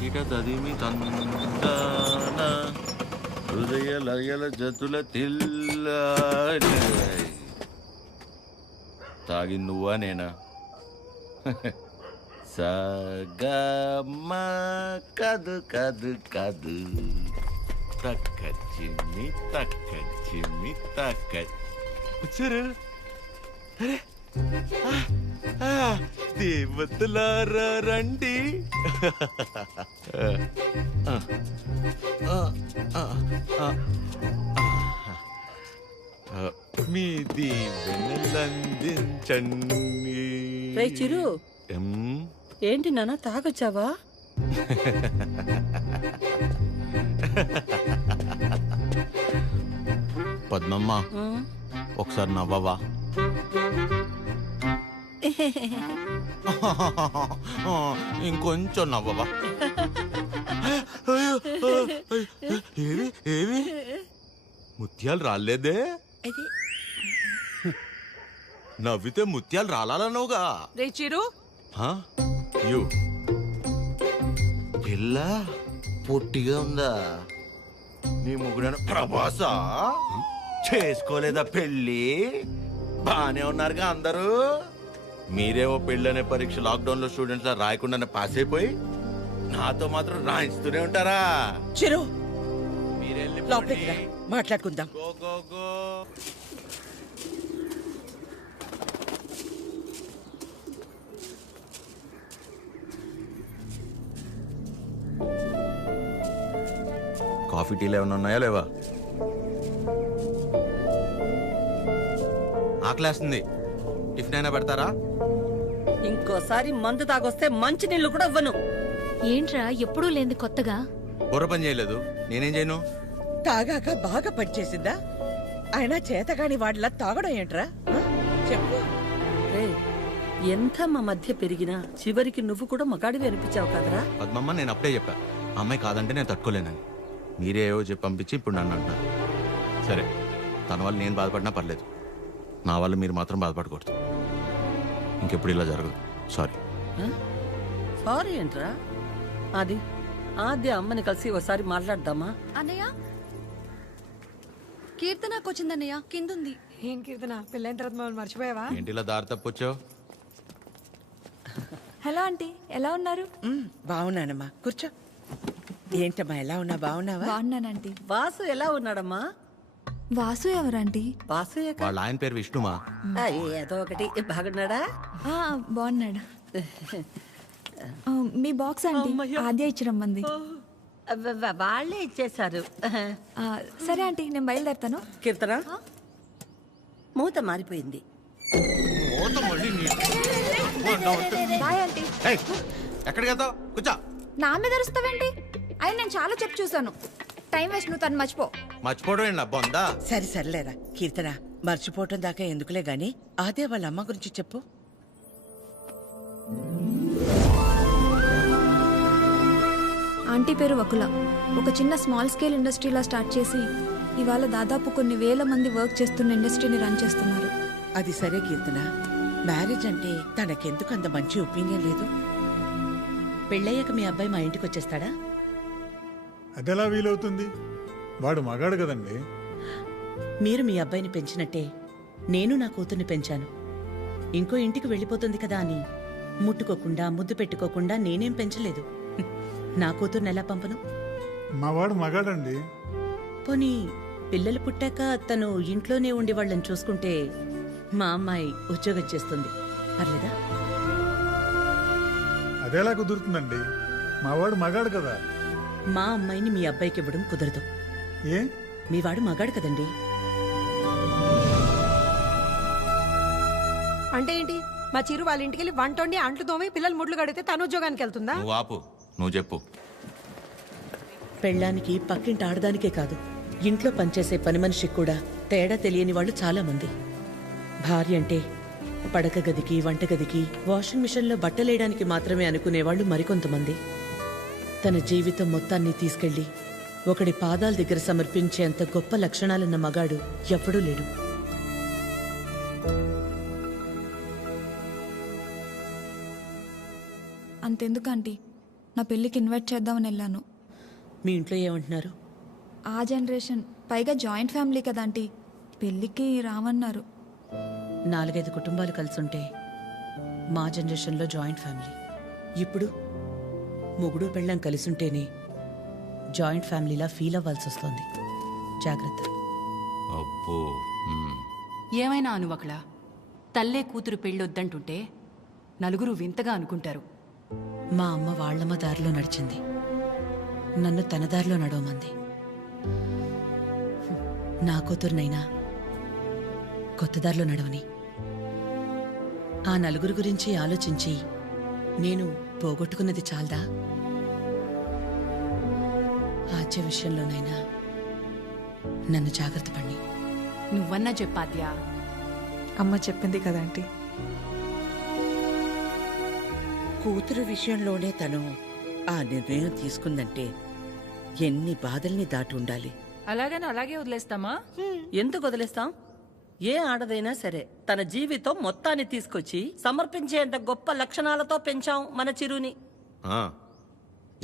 తాకిట తదిమి తందాన హృదయ లయల జతుల తిల్ల. తాగింది నువ్వా నేనా? సగమ కదు కదు కదు తక్క చిమ్మి తక్క వచ్చారు. అరే దేవతలారా రండి. మీ దీవెనలందించండి. రే చిరు, ఏంటి నాన్న తాగొచ్చావా? పద్మమ్మ ఒకసారి నవ్వవా? ఇంకొంచెం నవ్వవా? ఏవి ఏవి ముత్యాలు రాలేదే? నవ్వితే ముత్యాలు రాలన్నావుగా. రే చిరు, పిల్ల పొట్టిగా ఉందా? నీ ముగ్గురు ప్రభాసా చేసుకోలేదా పెళ్ళి? బానే ఉన్నారుగా అందరూ. మీరేవో పెళ్ళనే పరీక్ష లాక్డౌన్ లో స్టూడెంట్స్ లా రాయకుండానే పాస్ అయిపోయి నాతో మాత్రం రాయిస్తూనే ఉంటారా? చిరు మీరెళ్ళి మాట్లాడుకుందాం. Go go go. కాఫీ టీలు ఏమైనా ఉన్నాయా లేవా? ఆకలేస్తుంది, టిఫిన్ అయినా పెడతారా? ఇంకోసారి మందు తాగొస్తే మంచి నీళ్లు కూడా ఇవ్వను. ఏంట్రా ఎప్పుడూ లేంది కొత్తగా? బుర్ర పని చేయలేదు, నేనేం చేయను? తాగాక బాగా పనిచేసిందా? అయినా చేతగాని వాడిలా తాగడం ఏంట్రా? చెప్పు. ఎంత మా మధ్య పెరిగినా చివరికి నువ్వు కూడా మగాడివి అనిపించావు కదరా? పద్మమ్మ, నేను అప్పుడే చెప్పా అమ్మాయి కాదంటే నేను తట్టుకోలేనని. మీరే ఏవో చెప్పి పంపించి ఇప్పుడు నన్ను అంటున్నారు. సరే, తన వల్ల నేను బాధపడినా పర్లేదు, నా వల్ల మీరు మాత్రం బాధపడకూడదు. ఇంకెప్పుడు ఇలా జరగదు. సారీ. సారీ ఏంట్రా? అది ఆద్య అమ్మని కలిసి ఒకసారి మాట్లాడదామా? అన్నయ్య, కీర్తనకు వచ్చిందన్నయ్య, కిందుంది. ఏం కీర్తన, పెళ్ళైన తర్వాత మమ్మల్ని మర్చిపోయావా? ఏంటి ఇలా దారి తప్పొచ్చావు? హలో ఆంటీ, ఎలా ఉన్నారు? బాగున్నానమ్మా, కూర్చో. ఏంటమ్మా ఎలా ఉన్నా? బాగున్నావా? బాగున్నానంటీ. వాసు ఎలా ఉన్నాడమ్మా? వాసు ఎవరంటీ? వాసు వాళ్ళ ఆయన పేరు విష్ణుమా? ఏదో ఒకటి. బాగున్నాడా? బాగున్నాడు. మీ బాక్స్ ఆంటీ ఆద్య ఇచ్చిరమ్మంది. వాళ్ళే ఇచ్చేశారు. సరే ఆంటీ, నేను బయలుదేరుతాను. కీర్తన, మూత మారిపోయింది. Bye aunty. ఎక్కడికి వెళ్తావు? కూర్చో. నా మీద అరుస్తావేంటి? అయినా నేను చాలా చెప్పు చూసాను. టైం వేస్ట్, నువ్వు తను మర్చిపో. మర్చిపోవడం ఏంటి బొందా? సరే సర్లేరా కీర్తన, మర్చిపోవటం దాకా ఎందుకులే గాని అదే వాళ్ళ అమ్మ గురించి చెప్పు. ఆంటీ పేరు వకుల. ఒక చిన్న స్మాల్ స్కేల్ ఇండస్ట్రీలా స్టార్ట్ చేసి ఇవాళ దాదాపు కొన్ని వేల మంది వర్క్ చేస్తున్న ఇండస్ట్రీని రన్ చేస్తున్నారు. అది సరే కీర్తన, మ్యారేజ్ అంటే తనకెందుకు అంత మంచి ఒపీనియన్ లేదు? పెళ్ళయ్యాక మీ అబ్బాయి మా ఇంటికి వచ్చేస్తాడా? అదెలా వీలవుతుంది? వాడు మగాడు కదండి. మీరు మీ అబ్బాయిని పెంచినట్టే నేను నా కూతుర్ని పెంచాను. ఇంకో ఇంటికి వెళ్ళిపోతుంది కదా అని ముట్టుకోకుండా ముద్దు పెట్టుకోకుండా నేనేం పెంచలేదు. నా కూతుర్ని ఎలా పంపను? మా వాడు మగాడండి. పోనీ పిల్లలు పుట్టాక తను ఇంట్లోనే ఉండి వాళ్ళని చూసుకుంటే మా అమ్మాయి ఉద్యోగం చేస్తుంది, పర్లేదా? అదెలా కుదురుతుందండి? మా వాడు మగాడు కదా. మా అమ్మాయిని మీ అబ్బాయికి ఇవ్వడం కుదరదు. ఏ? మీ వాడు మగాడు కదండి. అంటే ఏంటి? మా చిరు వాళ్ళ ఇంటికి వెళ్ళి వంట వండి అంట్లు తోమి పిల్లలు ముడ్లు కడితే తను ఉద్యోగానికి వెళ్తుందా? నువ్వు ఆపు, నువ్వు చెప్పు. పెళ్ళానికి పక్కింటి ఆడదానికే కాదు, ఇంట్లో పనిచేసే పని మనిషికి కూడా తేడా తెలియని వాళ్ళు చాలా మంది. భార్య అంటే పడక గదికి, వంటగదికి, వాషింగ్ మిషన్లో బట్టలేయడానికి మాత్రమే అనుకునేవాళ్లు మరికొంతమంది. తన జీవితం మొత్తాన్ని తీసుకెళ్లి ఒకడి పాదాల దగ్గర సమర్పించేంత గొప్ప లక్షణాలున్న మగాడు ఎప్పుడూ లేడు. అంతెందుకు ఆంటీ, నా పెళ్ళికి ఇన్వైట్ చేద్దామని వెళ్ళాను. మీ ఇంట్లో ఏమంటున్నారు? ఆ జనరేషన్, పైగా జాయింట్ ఫ్యామిలీ కదా ఆంటీ, పెళ్ళికి రామన్నారు. 4-5 కుటుంబాలు కలిసుంటే మా జనరేషన్లో జాయింట్ ఫ్యామిలీ. ఇప్పుడు మొగుడు పెళ్ళం కలిసుంటేనే జాయింట్ ఫ్యామిలీలా ఫీల్ అవ్వాల్సి వస్తుంది. జాగ్రత్త. అబ్బో. ఏమైనా అనువకలా తల్లే కూతురు పెళ్ళొద్దంటుంటే నలుగురు వింతగా అనుకుంటారు. మా అమ్మ వాళ్ళమ్మ దారిలో నడిచింది, నన్ను తన దారిలో నడవమంది. నా కూతురునైనా కొత్త దారిలో నడవని. ఆ నలుగురు గురించి ఆలోచించి నేను పోగొట్టుకున్నది చాలదా? ఆద్య విషయంలోనైనా నన్ను జాగ్రత్త పడి. నువ్వన్నా చెప్పాద్యా. అమ్మ చెప్పింది కదా ఆంటీ. కూతురు విషయంలోనే తను ఆ నిర్ణయం తీసుకుందంటే ఎన్ని బాధల్ని దాటి ఉండాలి. అలాగని అలాగే వదిలేస్తామా? ఎందుకు వదిలేస్తాం? ఏ ఆడదైనా సరే తన జీవితం మొత్తాన్ని తీసుకొచ్చి సమర్పించేంత గొప్ప లక్షణాలతో పెంచాం మన చిరుని.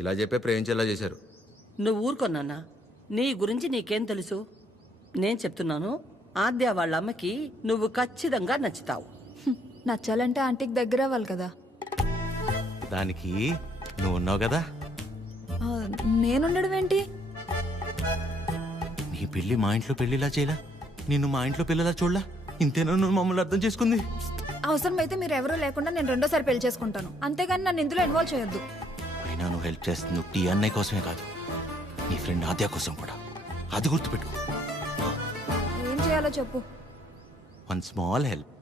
ఇలా చెప్పే ప్రేమించేలా చేశారు. నువ్వు ఊరుకొన్నానా? నీ గురించి నీకేం తెలుసు? నేను చెప్తున్నాను, ఆద్య వాళ్ళ అమ్మకి నువ్వు ఖచ్చితంగా నచ్చుతావు. నచ్చాలంటే ఆంటీకి దగ్గర అవ్వాలి కదా. దానికి నువ్వు ఉన్నావు కదా. ఆ, నేనుండడం ఏంటి? నీ పెళ్లి మా ఇంట్లో పెళ్లిలా చేయలా, నిన్ను మా ఇంట్లో పిల్లలా చూడలా. ఇంతేనా నువ్వు మమ్మల్ని అర్థం చేసుకుంది? అవసరమైతే మీరు ఎవరూ లేకుండా నేను రెండోసారి పెళ్లి చేసుకుంటాను, అంతేగాని నన్ను ఇందులో ఇన్వాల్వ్ చేయొద్దు. అయినా నువ్వు హెల్ప్ చేస్తుంది టీ అన్నయ్య కోసమే కాదు, నీ ఫ్రెండ్ ఆద్య కోసం కూడా. అది గుర్తుపెట్టుకో. ఏం చేయాలో చెప్పు. One small help.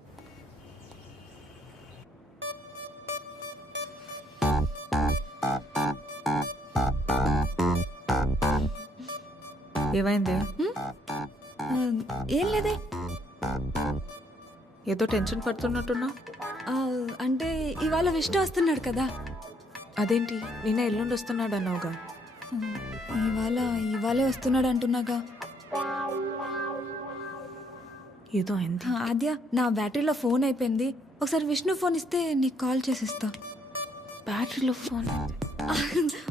ఏమైంది? ఆ, ఏం లేదే. ఏదో టెన్షన్ పడుతున్నట్టున్నావు. ఆ, అంటే ఇవాళ విష్ణు వస్తున్నాడు కదా. అదేంటి నిన్న ఎల్లుండి వస్తున్నాడు అన్నావుగా. ఇవాళే వస్తున్నాడు అంటున్నాగా. ఏదో అయింది. ఆద్య, నా బ్యాటరీలో ఫోన్ అయిపోయింది. ఒకసారి విష్ణు ఫోన్ ఇస్తే నీకు కాల్ చేసిస్తా. బ్యాటరీలో ఫోన్?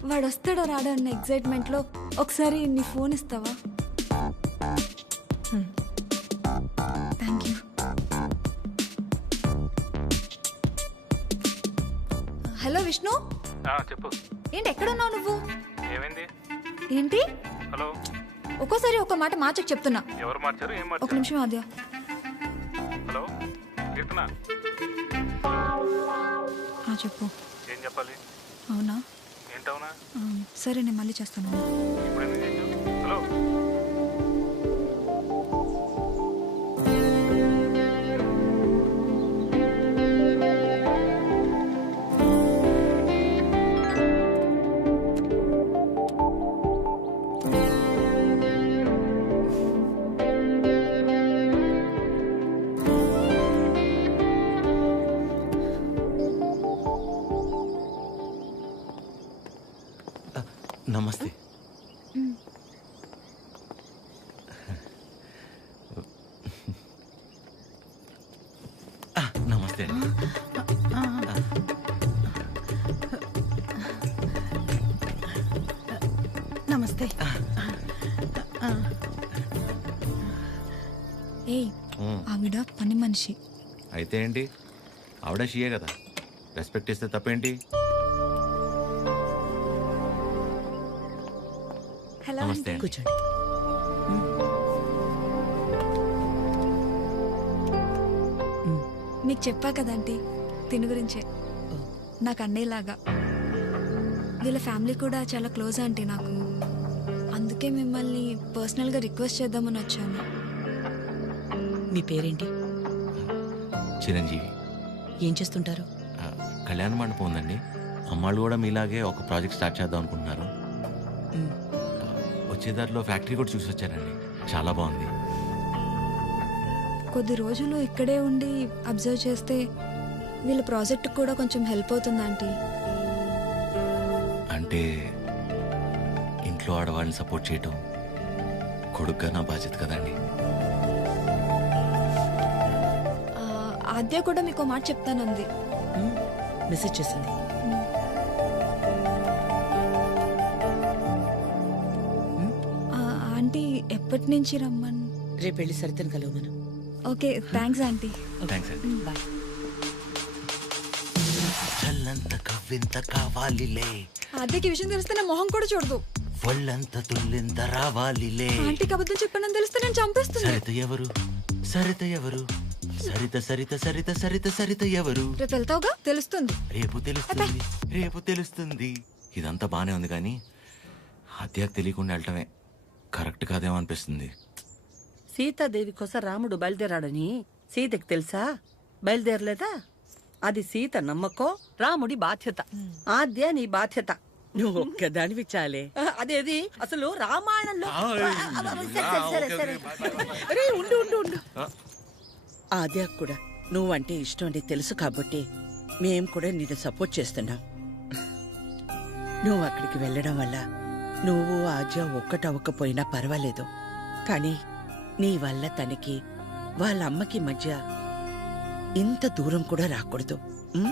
వాడు వస్తాడో రాడో అన్న ఎక్సైట్మెంట్లో ఒకసారి నీ ఫోన్ ఇస్తావా? Thank you. హలో విష్ణు. చెప్పు. ఏంటి ఎక్కడున్నావు నువ్వు? ఏమైంది? ఏంటి? హలో. ఒక్కోసారి ఒక మాట మార్చకు చెప్తున్నా. ఎవరు మార్చారు? ఏం ఒక మార్చారు? నిమిషం ఆద్య. హలో కీర్తన, చెప్పు. ఏం చెప్పాలి? అవునా? ఏంటవునా? సరే నేను మళ్ళీ చేస్తాను. ఇప్పుడు ఎందుకు చేసావు? హలో. నమస్తే. నమస్తే అండి. నమస్తే. ఏయ్, ఆవిడ పని మనిషి. అయితే ఏంటి, ఆవిడ షియే కదా, రెస్పెక్ట్ ఇస్తే తప్పేంటి? హలో. నమస్తే అండి. కూర్చోండి. మీకు చెప్పా కదంటీ తిని గురించే. నాకు అన్నయ్యలాగా. వీళ్ళ ఫ్యామిలీ కూడా చాలా క్లోజ్ ఆంటీ నాకు. అందుకే మిమ్మల్ని పర్సనల్గా రిక్వెస్ట్ చేద్దామని వచ్చాను. మీ పేరేంటి? చిరంజీవి. ఏం చేస్తుంటారు? కళ్యాణ మండపం ఉందండి. అమ్మాళ్ళు కూడా మీలాగే ఒక ప్రాజెక్ట్ స్టార్ట్ చేద్దాం అనుకుంటున్నారు. వచ్చే దారిలో ఫ్యాక్టరీ కూడా చూసి వచ్చారండి, చాలా బాగుంది. కొద్ది రోజులు ఇక్కడే ఉండి అబ్జర్వ్ చేస్తే వీళ్ళ ప్రాజెక్ట్ కూడా కొంచెం హెల్ప్ అవుతుంది ఆంటీ. అంటే ఇంట్లో ఆడవాళ్ళని సపోర్ట్ చేయటం కొడుగ్గా నా బాధ్యత కదండి. ఆద్య కూడా మీకు మాట చెప్తానంది. మెసేజ్ చేసింది. ఎప్పటి నుంచి రమ్మని? రేపు వెళ్ళి సరితను కలవమను. Okay, thanks aunty. థ్యాంక్స్ అండి. బాయ్. చల్లంత కవ్వింత కావాలిలే, ఆద్యకి విషయం తెలిస్తే నా మొహం కూడా చూడదు. ఒళ్ళంత తుల్లింత రావాలిలే. ఆంటీకి అబద్ధం చెప్పానని తెలిస్తే నేను చంపేస్తుంది. సరిత ఎవరు, సరిత ఎవరు, సరిత సరిత సరిత సరిత సరిత ఎవరు? రేపు వెళ్తావుగా, తెలుస్తుంది. రేపు తెలుస్తుంది, రేపు తెలుస్తుంది. ఇదంతా బానే ఉంది కానీ హత్యకు తెలియకుండా వెళ్ళటమే కరెక్ట్ కాదేమో అనిపిస్తుంది. సీతాదేవి కోసం రాముడు బయలుదేరాడని సీతకి తెలుసా? బయలుదేరలేదా? అది సీత నమ్మకం, రాముడి బాధ్యత. ఆద్య నీ బాధ్యత. నువ్వు ఒక్కదానివి చాలే. అదేది అసలు రామాయణంలో అరే ఉండు ఉండు ఉండు. ఆద్య కూడా నువ్వంటే ఇష్టం అని తెలుసు కాబట్టి మేం కూడా నిన్ను సపోర్ట్ చేస్తున్నాం. నువ్వు అక్కడికి వెళ్ళడం వల్ల నువ్వు ఆద్య ఒక్కటవ్వకపోయినా పర్వాలేదు, కానీ నీ వల్ల తనకి వాళ్ళ అమ్మకి మధ్య ఇంత దూరం కూడా రాకూడదు. ఉం?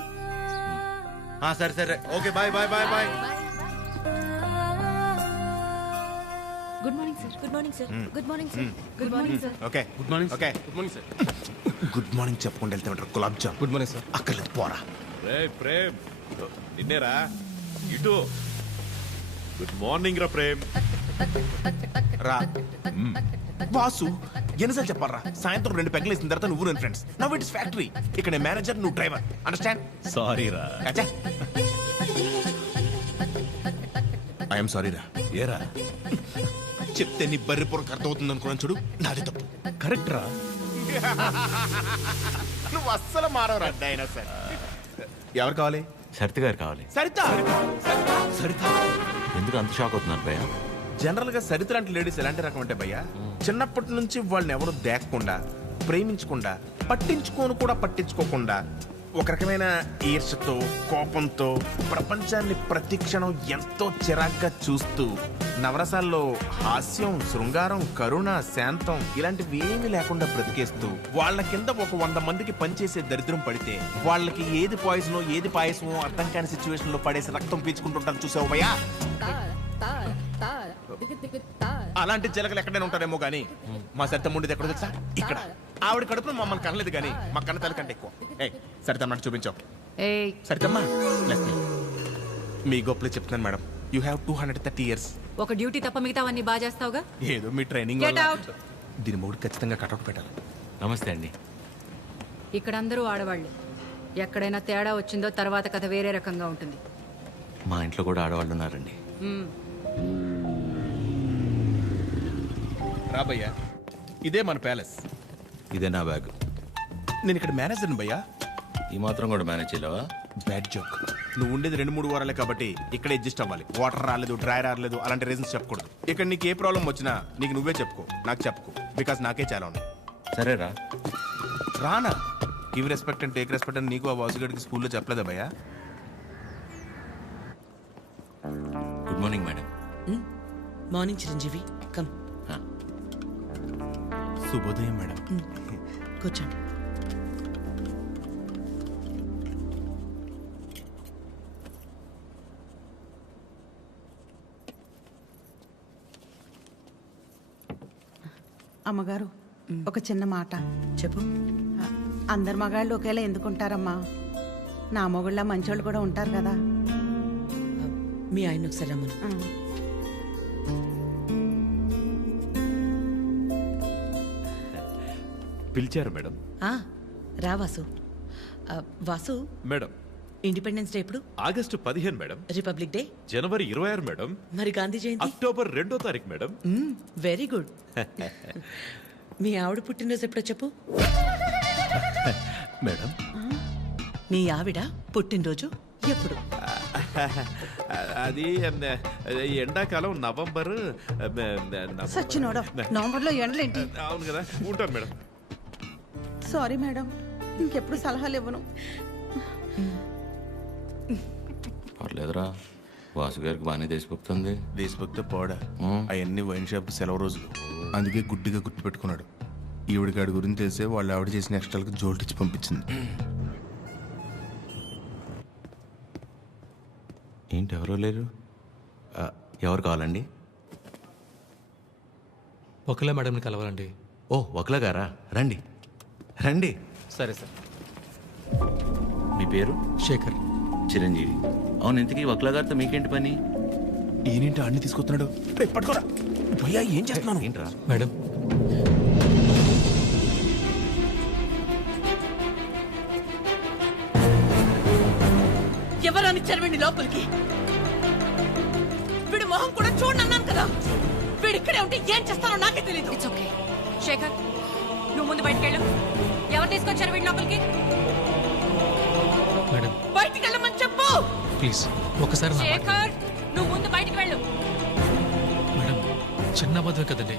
సరే సరే, okay, bye bye bye bye. Good morning sir. Good morning sir. Good morning sir. Good morning sir. Okay good morning. Okay good morning sir. Good morning చెప్పుకుంటూ వెళ్తే ఉంటారు. Gulab jam. Good morning sir. అక్కర్లేదు, పోరా. రే ప్రేమ్, నిన్నేరా ఇటు. గుడ్ మార్నింగ్ రా ప్రేమ్. రా వాసు, ఎన్నిసార్లు చెప్పాలరా? సాయంత్రం 2 పెగ్గలు వేసిన తర్వాత నువ్వు నేను ఫ్రెండ్స్. Now it's factory. ఇక్కడ నేను మేనేజర్, నువ్వు డ్రైవర్. అండర్స్టాండ్? సారీ రా. ఐఎమ్ సారీ రా. ఏరా చెప్తే నీ బర్రి పొరకు అర్థమవుతుంది అనుకున్నాను చూడు, నాది తప్పు. కరెక్ట్ రా. నువ్వు అస్సలు మారవరా డైనోసార్. ఎవరు కావాలి? సరిత గారు కావాలి. సరిత సరిత ఎందుకు అంత షాక్ అవుతున్నారు భయ్య? జనరల్ గా సరిత లాంటి లేడీస్ ఎలాంటి రకం అంటే భయ్యా, చిన్నప్పటి నుంచి వాళ్ళని ఎవరు దేకకుండా, ప్రేమించకుండా, పట్టించుకోను కూడా పట్టించుకోకుండా, ఒక రకమైన ఈర్ష్యతో, కోపంతో ప్రపంచాన్ని ప్రతి క్షణం ఎంతో చిరాగ్గా చూస్తూ, నవరసాల్లో హాస్యం, శృంగారం, కరుణ, శాంతం ఇలాంటివి ఏమీ లేకుండా బ్రతికేస్తూ, వాళ్ళ కింద ఒక 100 మందికి పనిచేసే దరిద్రం పడితే వాళ్ళకి ఏది పాయిజనో ఏది పాయసమో అర్థం కాని సిచ్యువేషన్ లో పడేసి రక్తం పీల్చుకుంటుంటారు. చూసావు భయ్యా? అలాంటి జలగలు ఎక్కడైనా ఉంటారేమో గానీ మా సరిత ముండిది ఎక్కడ తెలుసా? ఇక్కడ. ఆవిడ కడుపులో మమ్మల్ని కనలేదు కానీ మా కన్న తల్లి కంటే ఎక్కువ. సరితమ్మ చూపించావు. సరితమ్మా మీ గొప్పలు చెప్తున్నాను మేడం. You have 230 years. ఒక డ్యూటీ తప్ప మిగతావన్నీ బాగా చేస్తావుగా. ఏదో మీ ట్రైనింగ్ Get out. దీని మూడు ఖచ్చితంగా కటౌట్ పెట్టాలి. నమస్తే అండి. ఇక్కడ అందరూ ఆడవాళ్ళు. ఎక్కడైనా తేడా వచ్చిందో తర్వాత కథ వేరే రకంగా ఉంటుంది. మా ఇంట్లో కూడా ఆడవాళ్ళు ఉన్నారండి. మ్మ్. రాబయ్యా, ఇదే మన ప్యాలెస్. ఇదే నా బ్యాగ్. నేను ఇక్కడ మేనేజర్ని భయ్యా. ఈ మాత్రం కూడా మేనేజ్ చేయలేవా? Bad joke. నువ్వు ఉండేది 2-3 వారాలే కాబట్టి ఇక్కడ అడ్జస్ట్ అవ్వాలి. వాటర్ రాలేదు, డ్రై రాలేదు అలాంటి రీజన్స్ చెప్పకూడదు. ఇక్కడ నీకు ఏ ప్రాబ్లం వచ్చినా నీకు నువ్వే చెప్పుకో, నాకు చెప్పుకో. బికాస్ నాకే చాలా ఉన్నాయి. సరేరా. రానా? Give respect and take respect అని నీకు ఆ వాసుగడికి స్కూల్లో చెప్పలేదా భయ్యా? Good morning madam. Morning Chiranjeevi, come. శుభోదయం మేడం. కూర్చోండి. అమ్మగారు, ఒక చిన్న మాట చెప్పు. అందరు మగాళ్ళు ఒకేలా ఎందుకుంటారమ్మా? నా మొగుళ్ళ మంచోళ్ళు కూడా ఉంటారు కదా. మీ ఆయన ఒకసారి రమ్మను. పిలిచారు మేడం. రా Vasu. Vasu, madam independence day ఎప్పుడు? August 15 madam. రిపబ్లిక్ డే జనవరి 26 మేడం. మరి గాంధీ జయంతి? అక్టోబర్ 2వ తారీఖు మేడం. Very good. మీ ఆవిడ పుట్టినరోజు ఎప్పుడో చెప్పు. మేడం మీ ఆవిడ పుట్టినరోజు ఎప్పుడు? అది ఎండాకాలం నవంబర్. సచ్చినోడా, నవంబర్లో ఎండలేంటి? అవును కదా, ఉంటాను మేడం. సారీ మేడం, ఇంకెప్పుడు సలహాలు ఇవ్వను. పర్లేదురా, వాసు గారికి బాగానే దేశభక్తుంది. దేశభక్తి పోడా, అవన్నీ వైన్ షాప్ సెలవు రోజులు. అందుకే గుడ్డిగా గుర్తు పెట్టుకున్నాడు. ఈవిడికి ఆడి గురించి తెలిసే వాళ్ళు ఆవిడ చేసిన ఎక్స్ట్రాలకు జోల్టిచ్చి పంపించింది. ఏంటి ఎవరో లేరు? ఎవరు కావాలండి? ఒకలా మేడంని కలవాలండి. ఓ ఒకలా గారా, రండి రండి. సరే సార్. మీ పేరు? శేఖర్. చిరంజీవి. అవును, ఇంతకీ వక్లా గారితో మీకేంటి పని? ఈయనేంటి అన్ని తీసుకొస్తున్నాడు? రేయ్, పట్టుకోరా భయ్యా, ఏం చేస్తున్నాను? ఏంట్రా? మేడం ఎవరని చదివండి లోపలికి. వీడి మొహం కూడా చూడండి అన్నాను కదా. వీడు ఇక్కడే ఉంటే ఏం చేస్తానో నాకే తెలీదు. It's okay. శేఖర్, నువ్వు ముందు బయటకెళ్ళు. ఎవరు తీసుకొచ్చారు వీడి లోపలికి? మేడం బయటికి వెళ్ళమని చెప్పు. ప్లీజ్ ఒకసారి నా మాట. శేఖర్, నువ్వు ముందు బయటికి వెళ్ళు. మేడం చిన్న అబద్ధం కదండి,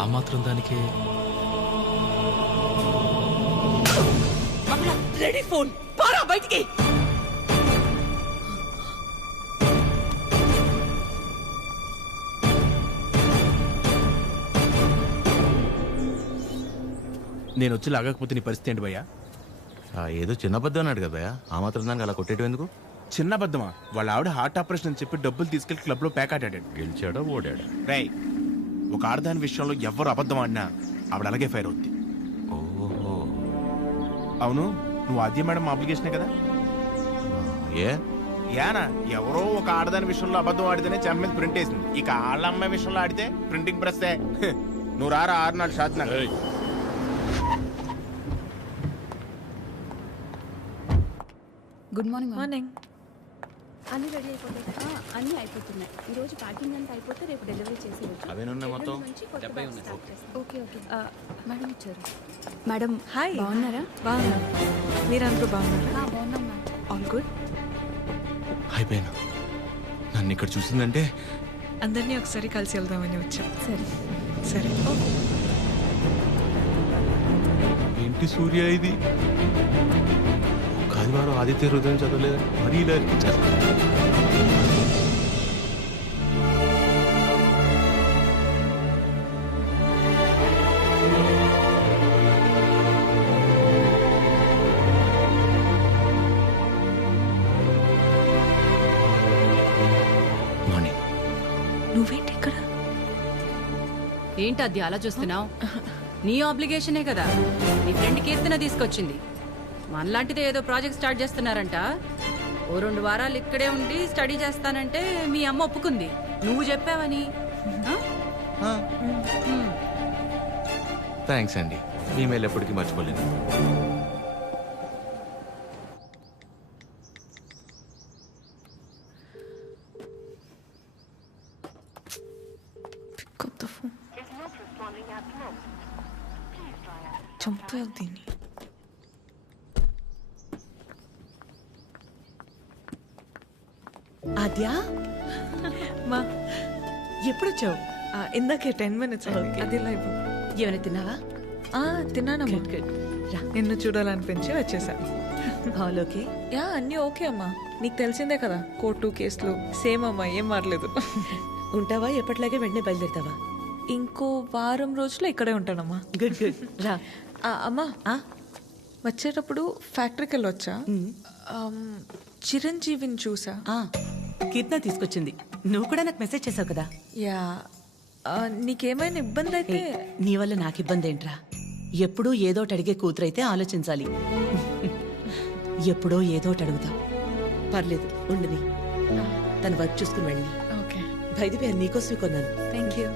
ఆ మాత్రం దానికి. రెడీ ఫోన్ పారా బయటికి. నేను వచ్చి లాగకపోతే నీ పరిస్థితి ఏంటి భయ్యా? ఏదో చిన్న అబద్ధం అన్నాడు కదా భయ్యా, ఆ మాత్రం దానికి అలా కొట్టేయడం ఎందుకు? చిన్న అబద్ధమా? వాళ్ళ ఆవిడ హార్ట్ ఆపరేషన్ అని చెప్పి డబ్బులు తీసుకెళ్లి క్లబ్ లో ప్యాక్ ఆడాడు. గెలిచాడా ఓడాడా? రేయ్, ఒక ఆడదాని విషయంలో ఎవరు అబద్ధం ఆడినా ఆవిడ అలాగే ఫైర్ అవుద్ది. ఓహో. అవును, నువ్వు ఆద్య మేడం అప్లికేషనే కదా? ఏ యానా ఎవరో ఒక ఆడదాని విషయంలో అబద్ధం ఆడితేనే చెంప మీద ప్రింట్ వేసింది. ఇక ఆళ్ళ అమ్మాయి విషయంలో ఆడితే ప్రింటింగ్ ప్రెస్. నువ్వు రారా 6 నాడు Shadnagar. Good morning. Morning. అన్ని రెడీ అయిపోతాయి కదా? అన్నీ అయిపోతున్నాయి. ఈ రోజు ప్యాకింగ్ అంతా అయిపోతే రేపు డెలివరీ చేసేయచ్చు. అవేనున్నాయి మొత్తం? Okay okay. మేడం వచ్చారు. Madam hi. బాగున్నారా? బాగున్నా. మీరందరూ బాగున్నారా? బాగున్నాం మ్యామ్. All good. అయిపోయినా నన్ను ఇక్కడ చూసిందంటే అందరినీ ఒకసారి కలిసి వెళ్దామని వచ్చాం. సరే సరే. ఏంటి సూర్య ఇది? ఆదివారం ఆదిత్య హృదయం చదవలేదు, మరీ ఇలా అనిపించారు. మార్నింగ్. నువ్వేంటి ఇక్కడ? ఏంటి అది అలా చూస్తున్నావు? నీ ఆబ్లిగేషనే కదా నీ ఫ్రెండ్ కీర్తన తీసుకొచ్చింది. మనలాంటిదే ఏదో ప్రాజెక్ట్ స్టార్ట్ చేస్తున్నారంట. ఓ 2 వారాలు ఇక్కడే ఉండి స్టడీ చేస్తానంటే మీ అమ్మ ఒప్పుకుంది. నువ్వు చెప్పావని. థ్యాంక్స్ అండి, మీ మేలు ఎప్పటికీ మర్చిపోలేను. కొత్త ఫోన్ చంపేయాలి దీన్ని. ఆద్యా, మా ఎప్పుడొచ్చావు? ఇందాకే 10 minutes అయింది. అది లైవ్. ఏమైనా తిన్నావా? తిన్నానమ్మా. రా. నిన్ను చూడాలనిపించి వచ్చేసా. All okay? యా, అన్నీ ఓకే అమ్మా. నీకు తెలిసిందే కదా, కోర్టు కేసులు సేమ్ అమ్మా, ఏం మారలేదు. ఉంటావా? ఎప్పటిలాగే వెంటనే బయలుదేరుతావా? ఇంకో వారం రోజులు ఇక్కడే ఉంటానమ్మా. Good good. రా. అమ్మా, వచ్చేటప్పుడు ఫ్యాక్టరీకి వెళ్ళొచ్చా? చిరంజీవిని చూసా. కీర్తన తీసుకొచ్చింది. నువ్వు కూడా నాకు మెసేజ్ చేసావు కదా. యా. నీకేమైనా ఇబ్బంది అయితే? నీ వల్ల నాకు ఇబ్బంది ఏంట్రా? ఎప్పుడూ ఏదోటి అడిగే కూతురైతే ఆలోచించాలి. ఎప్పుడో ఏదోటి అడుగుతావు. పర్లేదు, ఉండని. తను వర్క్ చూసుకుని వెళ్ళి. ఓకే. బై ది వే, నీకోసమే కొన్నాను. Thank you.